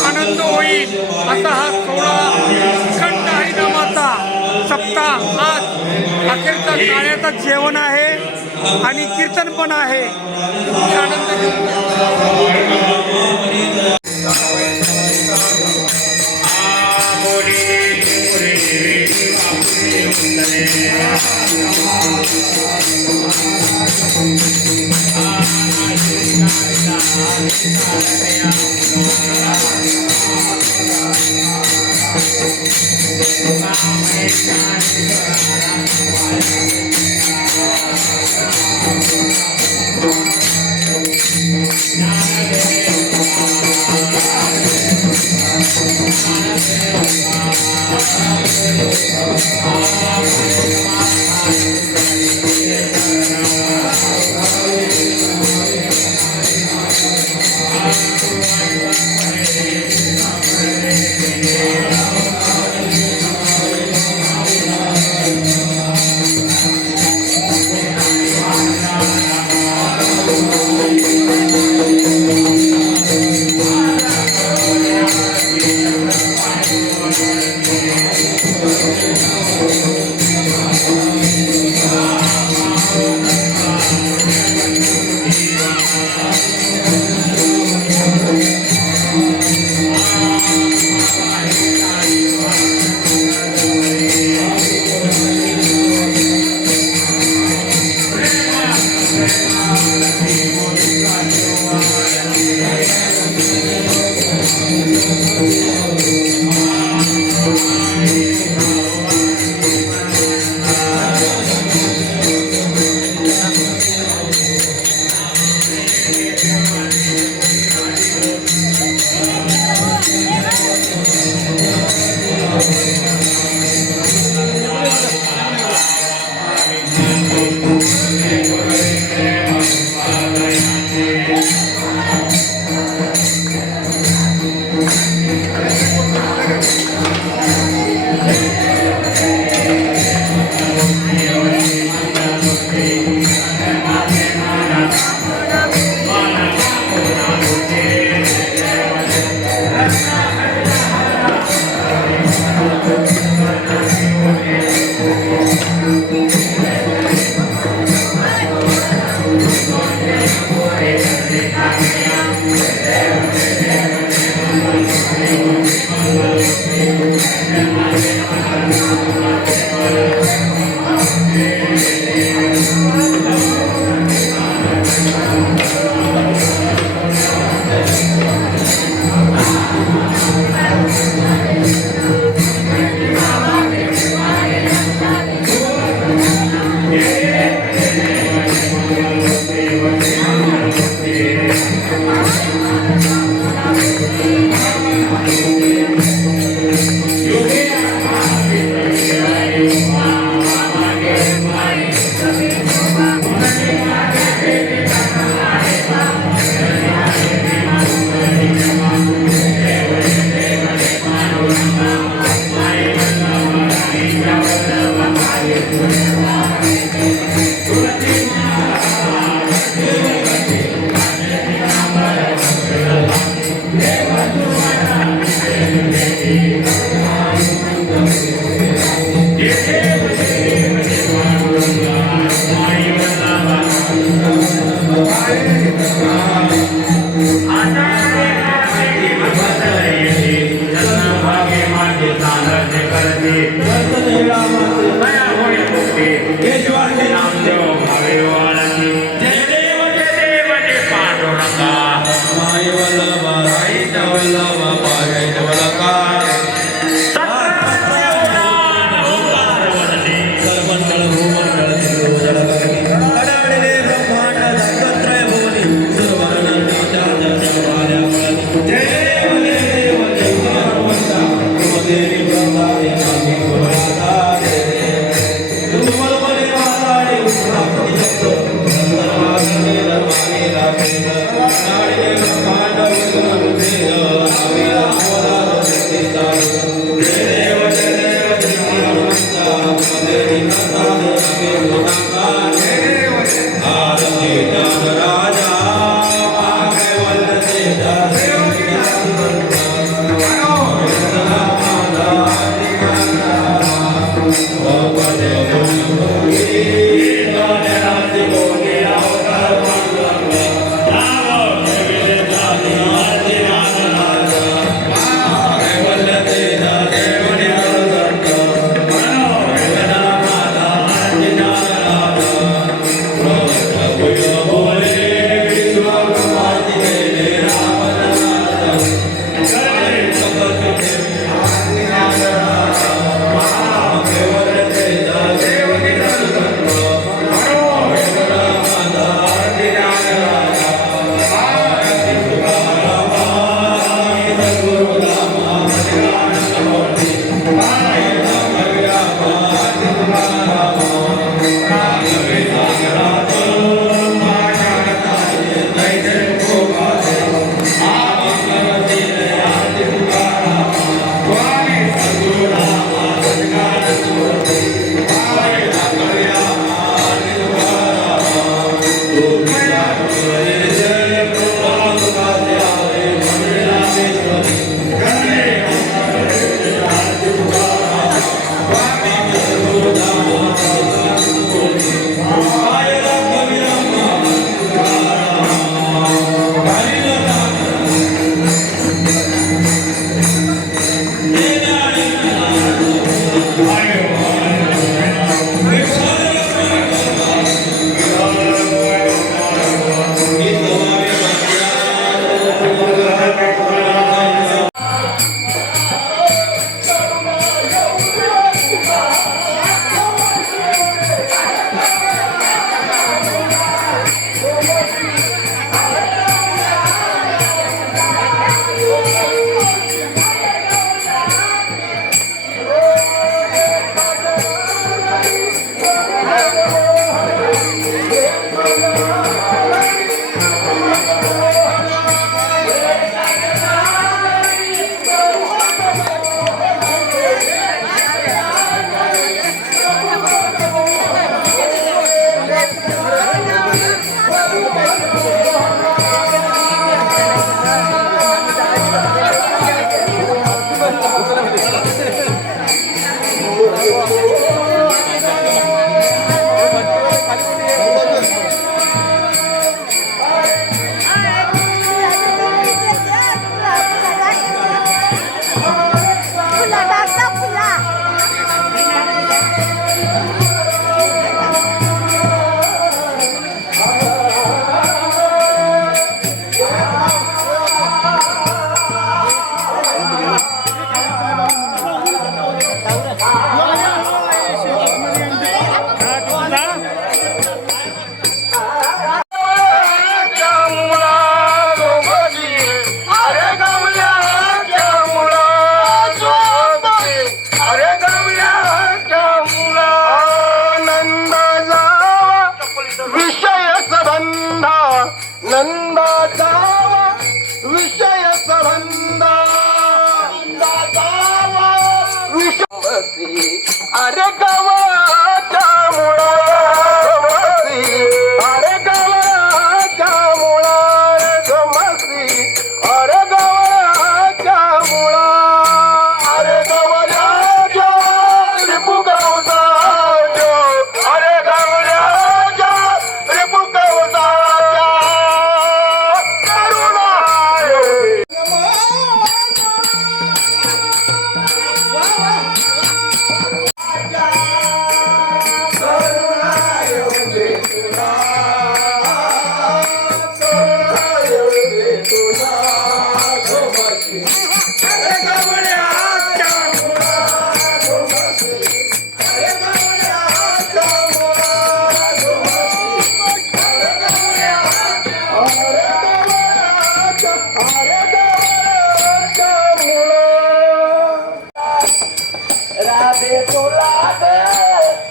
आनंद होईल असा हा सोहळा खंड हरिनामाचा सप्ताह आज अखेरचा काळ्याचा जेवण आहे आणि कीर्तन पण आहे. आनंद Hare अरे कमळ्याच्या राधे तुला दे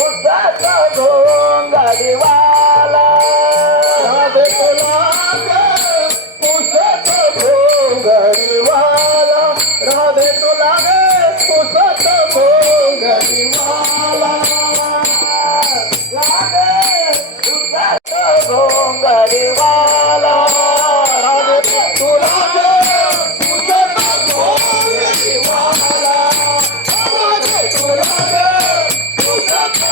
उसाचा घोंगडीवाला राधे तुला दे उसाचा घोंगडीवाला राधे तुला दे उसाचा घोंगडीवाला राधे उसाचा घोंगडीवाला राधे तुला दे उसाचा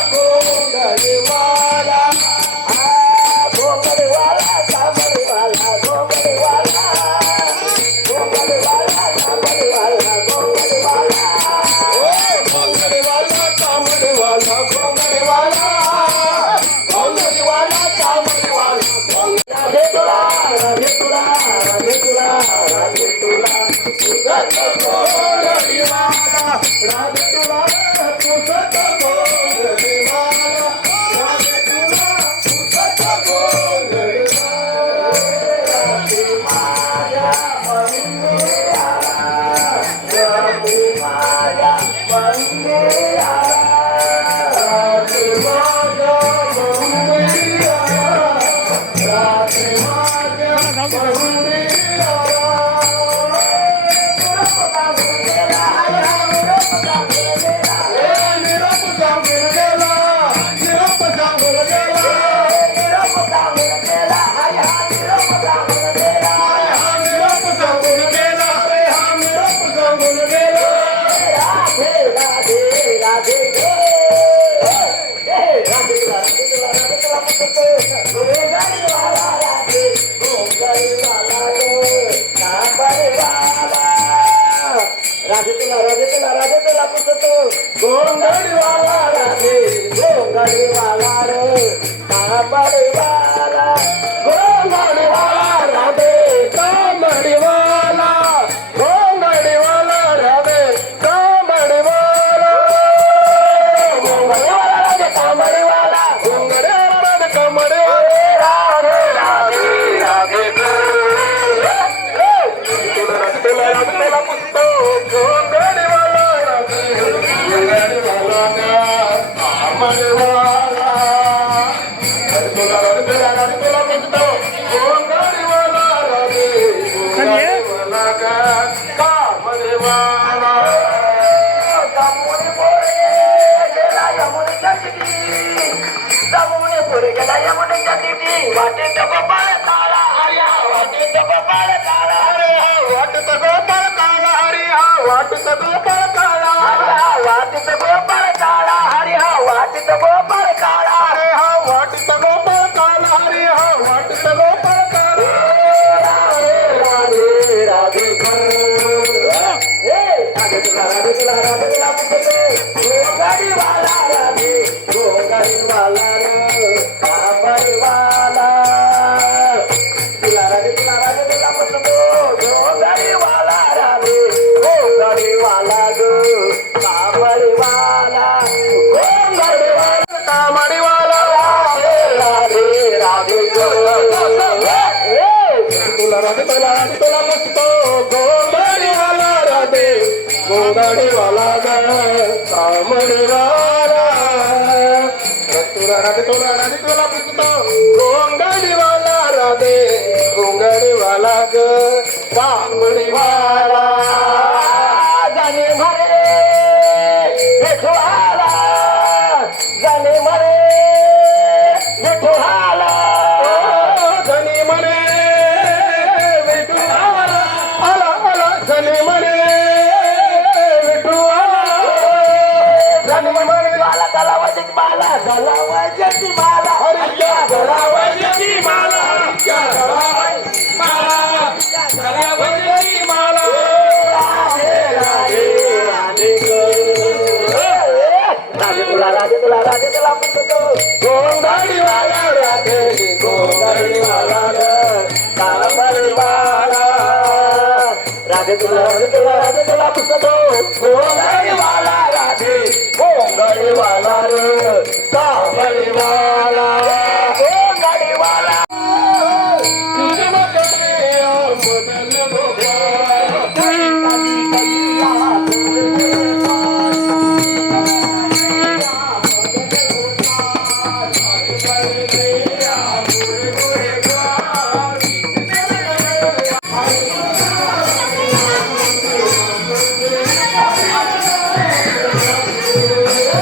घोंगडीवाला गोंगडीवाला राधे गोंगडीवाला रे कांबडीवाला गोंगडीवाला राधे कांबडीवाला गोंगडीवाला राधे कांबडीवाला गोंगडीवाला राधे कांबडीवाला गोंगडीवाला राधे कांबडीवाला राधे राधे तुला पुस्तो गोंगडीवाला राधे वाटेत गोपाळ काळा हरिया वाटेत गोपाळ काळा वाटेत गोपाळ काळा हरिया वाटेत गोपाळ काळा वाटेत गोपाळ काळा हरिया वाटेत गोपाळ काळा अरे हा वाटेत गोपाळ काळा हरिया वाटेत गोपाळ काळा राधे राधे राधे राधे तुला गोंगडीवाला राधे गोंगडीवाला रे कांबडीवाला तुला पुस्तो गोंगडीवाला राधे गोंगडीवाला ग कांबडीवाला गोंगडीवाला कांबडीवाला राधे राधे तुला पुस्तो गोंगडीवाला राधे गोंगडीवाला ग कांबडीवाला तुला पुस्तो गोंगडीवाला राधे गोंगडीवाला ग कांबडीवाला जाणे मरे विठुआला जाणे मरे विठुआला जाणे मरे विठुआला आला आला जाणे मरे विठुआला जाणे मरे वाला गलावती माला गलावती माला हरिया गलावती माला गलावती माला गलावती माला राधे तुला राधे तुला पुसतो गोंगडीवाला राधे गोंगडीवाला रे कांबळीवाला गोंगडीवाला तुझे बदल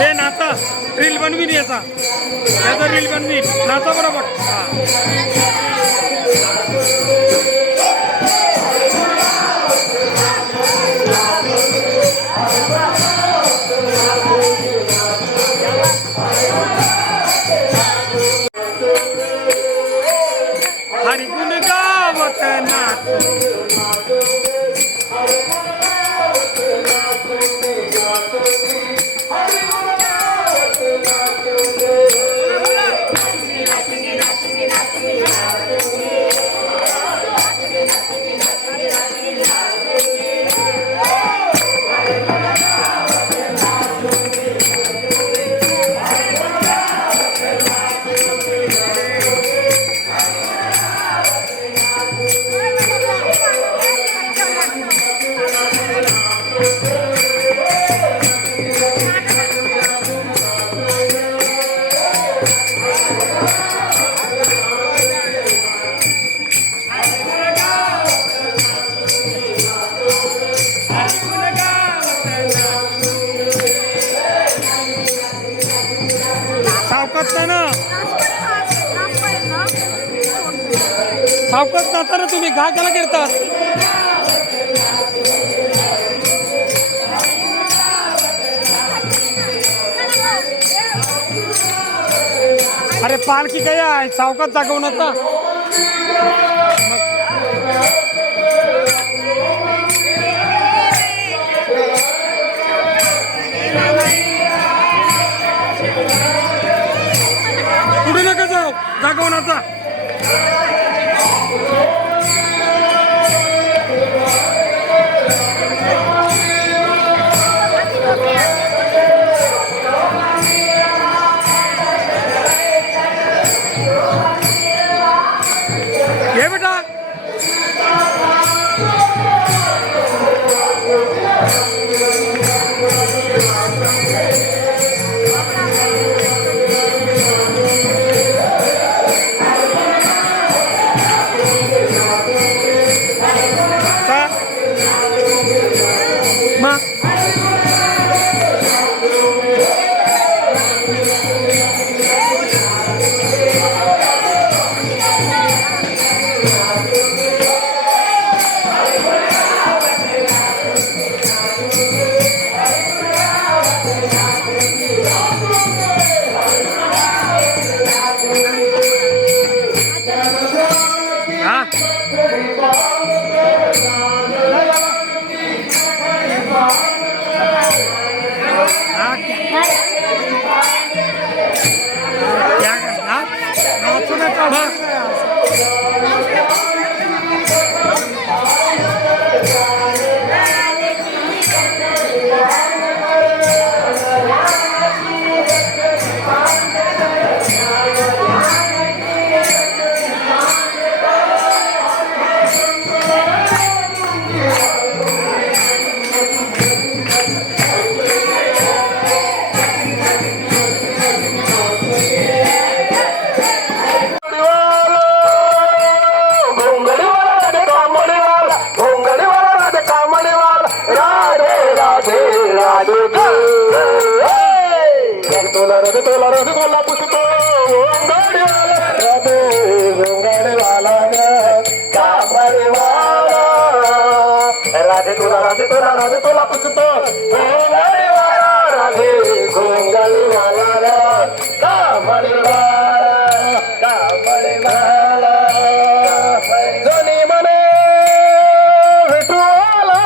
हे नाचा रील बनवीन याचा रील बनवीन नाचा बरोबर हरी गुण गावत नाच सावकाश जाताना तुम्ही घा त्याला गिरतात अरे पालखी काय आहे सावकाश जागवून होता पुढे नका जाऊ जागवणाचा ये बेटा राधे तुला पुसतो राधे गोंगडीवाला कांबळीवाला जनी मने विठुआला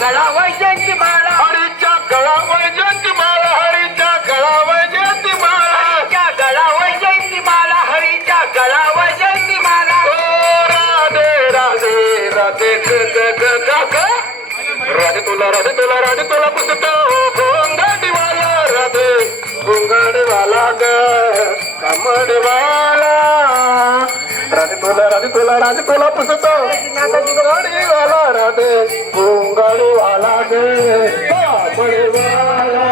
गळा वैजयंती जयंती माला हरीच्या गळावर जयंती माला हरीच्या गळावर जयंती माला हरीच्या गळावर जयंती माला हरीच्या गळावर जयंती माला ओ राधे राधे राधे ग ग ग ग राधे तुला पुसतो गोंगाडीवाला राधे गोंगाडीवाला ग कमडीवाला राधे तुला पुसतो गोंगाडीवाला राधे गोंगाडीवाला ग कमडीवाला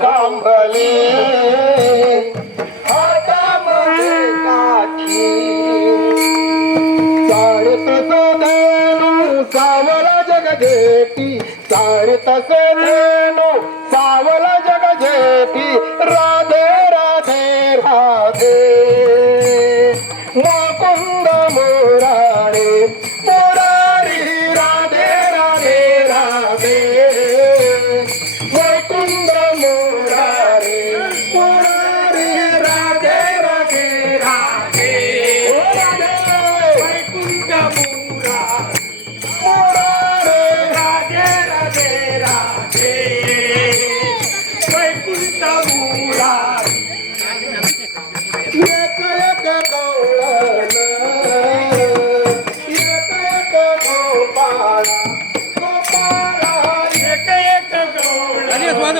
कांबळे हातामध्ये काठी सारत सदेनु सावला जग जेठी सारत सदेनु सावला जग जेठी राधे राधे राधे मुकुंद मुरारी मुरारी राधे राधे राधे मुकुंद मुरारी मुरारी राधे राधे राधे मुकुंद मुरारी मुरारी राधे राधे राधे मुकुंद मुरारी एक एक गौळण एक एक गोपाळ गोपाळ एक एक गौळण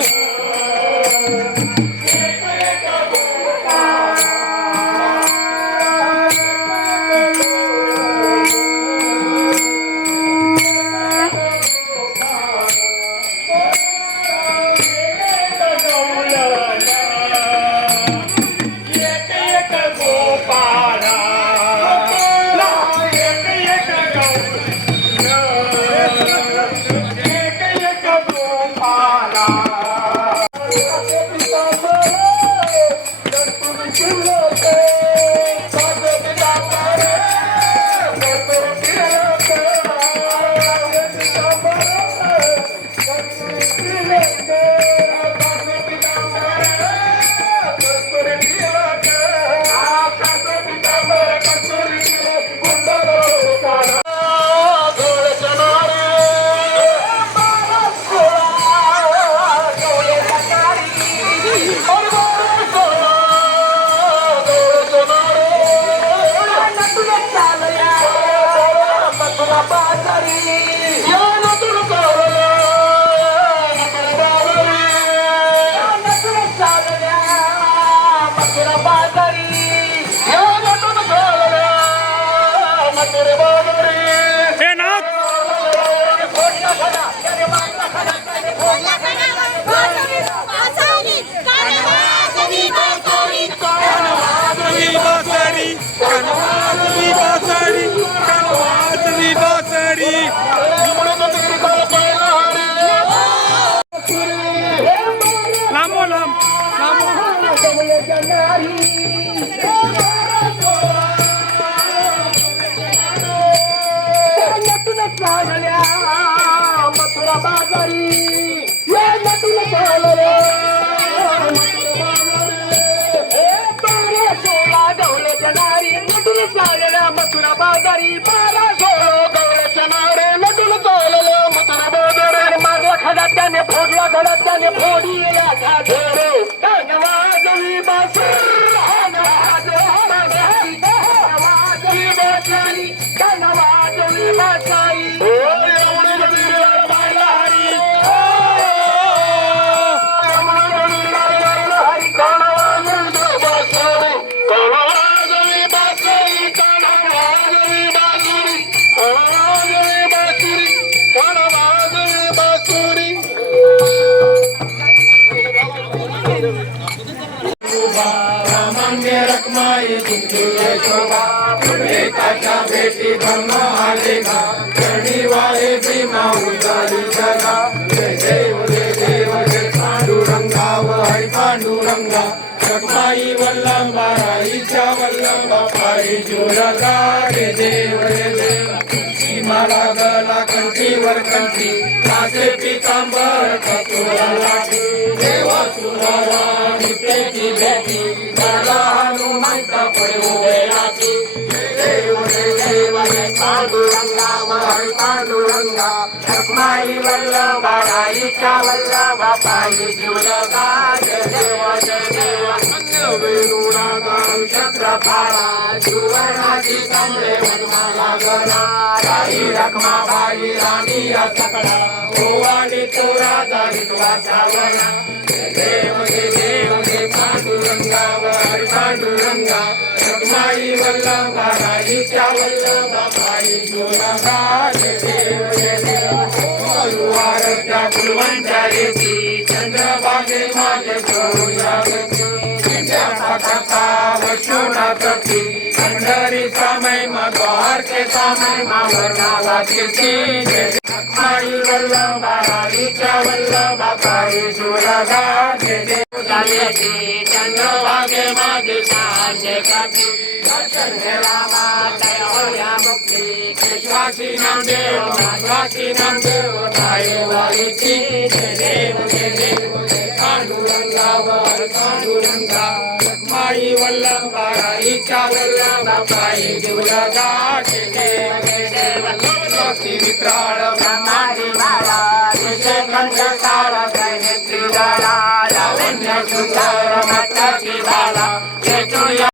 मथुरा बाजारी मथुरा बाजारी बारा सोळा गवळ्याच्या नारे नटून चालल्या मथुरा बाजारी मागला खडा त्याने फोडला घडा त्याने फोडी ढेरे वाजवी बासुरी बासाई सामान्य रखमाई तुमची शोभा पुंडलिकाच्या भेटी ब्रह्म आले गा चरणी वाहे भीमा उजाली जगा जय देव जय पांडुरंगा हरी पांडुरंगा रखमाई वल्लभा राईच्या वल्लभा पायी जोडगा जय देव माला गला कंठीवर कंठी नाचे पितांबर कचोरा लाठी देवा सुराला नित्यची भेटी झाला हनुमंत पुढे उभे राठी देव जय पांडुरंगा हरी पांडुरंगा रखमाई वल्लभा राईच्या वल्लभा पायी जोडगा जय देव वेणुरागा छत्रपाळा सुवर्णाची कमळे वनमाला गला राई रखमाबाई राणी या सकळा ओवाळी तो राजा विश्वासा वना देव जय पांडुरंगा हरी पांडुरंगा रखमाई वल्लभा राईच्या वल्लभा पायी जोडगा जय देव वारच्या फुलवंच्या रेती चंद्रभागे माझे जोडूया पंढरी समय द्वार के समय वर्णाला कीर्ती रखमाई वल्लभा राईच्या वल्लभा पायी जोडगा जय देव चंद्रभागे माझे साजे काठी दर्शन घ्यावा माता होया मुक्ती विश्वासी नामदेव विश्वासी नामदेव पायी वालीची जय देव पांडुरंगा वर पांडुरंगा रखमाई वल्लभा राईच्या वल्लभा पायी जोडगा जय देव मित्राळ ब्रह्माजी बाळा तुझे कंठ काळा दैनेत्री गाळा लावण्य सुंदर मस्तकी बाळा